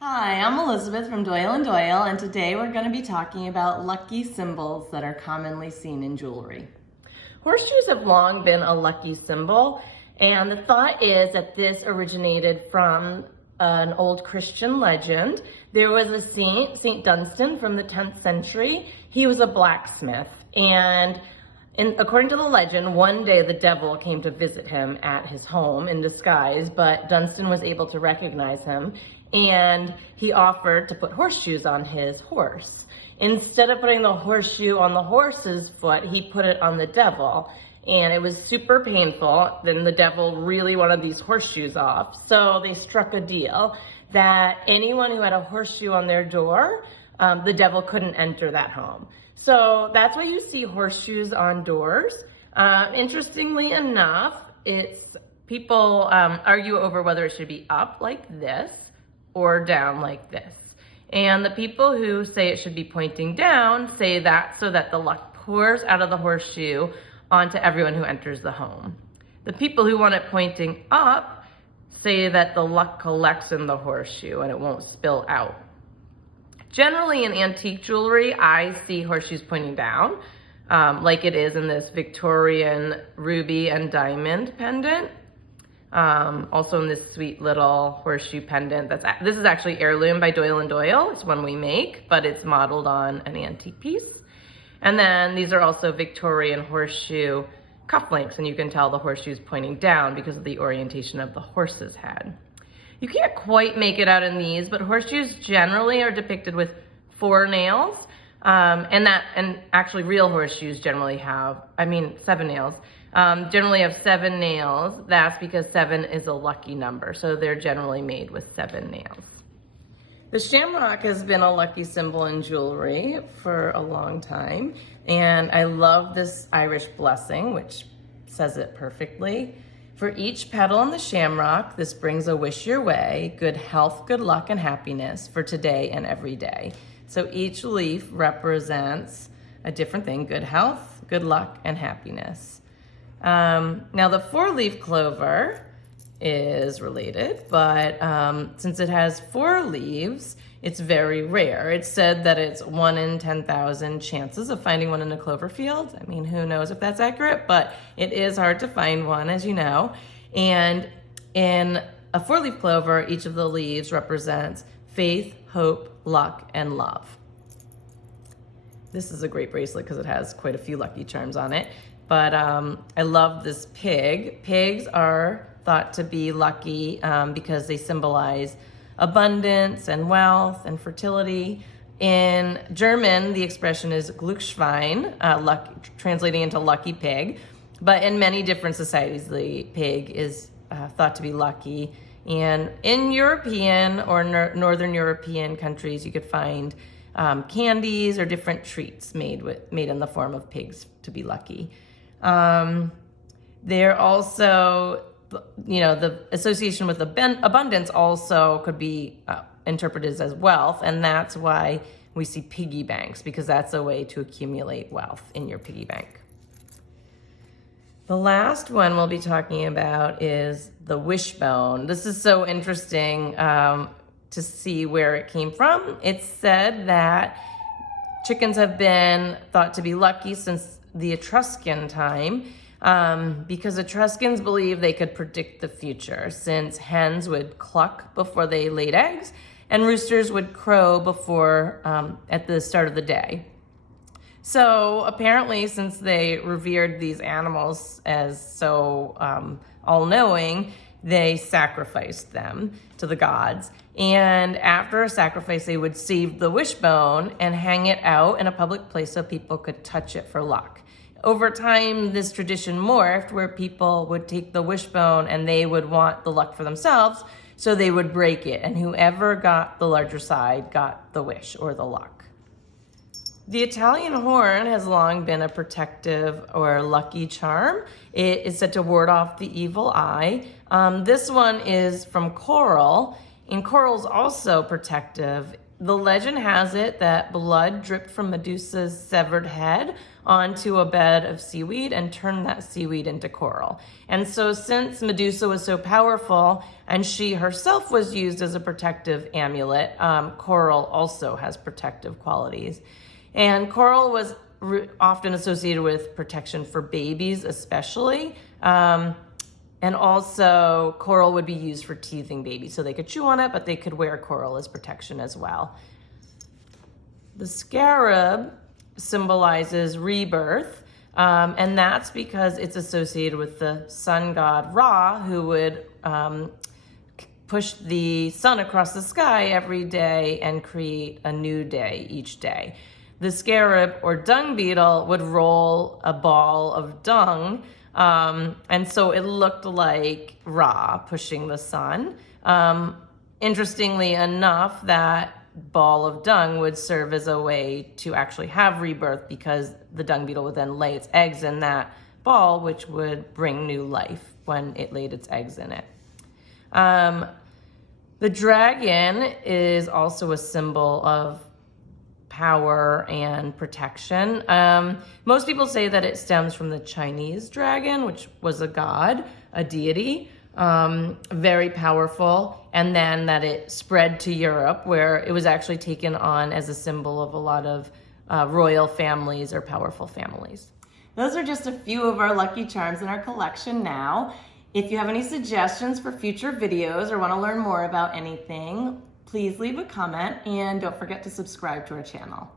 Hi, I'm Elizabeth from Doyle and Doyle, and today we're going to be talking about lucky symbols that are commonly seen in jewelry. Horseshoes have long been a lucky symbol, and the thought is that this originated from an old Christian legend. There was a saint, Saint Dunstan from the 10th century. He was a blacksmith, and according to the legend, one day the devil came to visit him at his home in disguise, but Dunstan was able to recognize him, and he offered to put horseshoes on his horse. Instead of putting the horseshoe on the horse's foot, he put it on the devil, and it was super painful. Then the devil really wanted these horseshoes off, so they struck a deal that anyone who had a horseshoe on their door, the devil couldn't enter that home. So that's why you see horseshoes on doors. Interestingly enough, people argue over whether it should be up like this or down like this. And the people who say it should be pointing down say that so that the luck pours out of the horseshoe onto everyone who enters the home. The people who want it pointing up say that the luck collects in the horseshoe and it won't spill out. Generally in antique jewelry, I see horseshoes pointing down, like it is in this Victorian ruby and diamond pendant. Also in this sweet little horseshoe pendant. This is actually heirloom by Doyle and Doyle. It's one we make, but it's modeled on an antique piece. And then these are also Victorian horseshoe cufflinks, and you can tell the horseshoe's pointing down because of the orientation of the horse's head. You can't quite make it out in these, but horseshoes generally are depicted with 4 nails, and actually real horseshoes generally have, 7 nails. Generally have 7 nails. That's because 7 is a lucky number, so they're generally made with 7 nails. The shamrock has been a lucky symbol in jewelry for a long time, and I love this Irish blessing, which says it perfectly. For each petal in the shamrock, this brings a wish your way, good health, good luck, and happiness for today and every day. So each leaf represents a different thing, good health, good luck, and happiness. Now the 4-leaf clover is related, but since it has 4 leaves, it's very rare. It's said that it's 1 in 10,000 chances of finding one in a clover field. Who knows if that's accurate, but it is hard to find one, as you know. And in a 4-leaf clover, each of the leaves represents faith, hope, luck, and love. This is a great bracelet because it has quite a few lucky charms on it. But I love this pig. Pigs are thought to be lucky because they symbolize abundance and wealth and fertility. In German, the expression is Glücksschwein, translating into lucky pig. But in many different societies, the pig is thought to be lucky. And in European or Northern European countries, you could find candies or different treats made in the form of pigs to be lucky. They're also, the association with abundance also could be interpreted as wealth, and that's why we see piggy banks, because that's a way to accumulate wealth in your piggy bank. The last one we'll be talking about is the wishbone. This is so interesting to see where it came from. It's said that chickens have been thought to be lucky since the Etruscan time, because Etruscans believed they could predict the future, since hens would cluck before they laid eggs and roosters would crow before at the start of the day. So apparently, since they revered these animals as so all-knowing, they sacrificed them to the gods. And after a sacrifice, they would save the wishbone and hang it out in a public place so people could touch it for luck. Over time, this tradition morphed where people would take the wishbone and they would want the luck for themselves, so they would break it, and whoever got the larger side got the wish or the luck. The Italian horn has long been a protective or lucky charm. It is said to ward off the evil eye. This one is from coral, and coral's also protective. The legend has it that blood dripped from Medusa's severed head onto a bed of seaweed and turned that seaweed into coral. And so since Medusa was so powerful and she herself was used as a protective amulet, coral also has protective qualities. And coral was often associated with protection for babies especially. And also coral would be used for teething babies. So they could chew on it, but they could wear coral as protection as well. The scarab symbolizes rebirth, and that's because it's associated with the sun god Ra, who would push the sun across the sky every day and create a new day each day. The scarab or dung beetle would roll a ball of dung, and so it looked like Ra pushing the sun. Interestingly enough, that ball of dung would serve as a way to actually have rebirth, because the dung beetle would then lay its eggs in that ball, which would bring new life when it laid its eggs in it. The dragon is also a symbol of power and protection. Most people say that it stems from the Chinese dragon, which was a god, a deity, very powerful, and then that it spread to Europe, where it was actually taken on as a symbol of a lot of royal families or powerful families. Those are just a few of our lucky charms in our collection now. If you have any suggestions for future videos or want to learn more about anything, please leave a comment and don't forget to subscribe to our channel.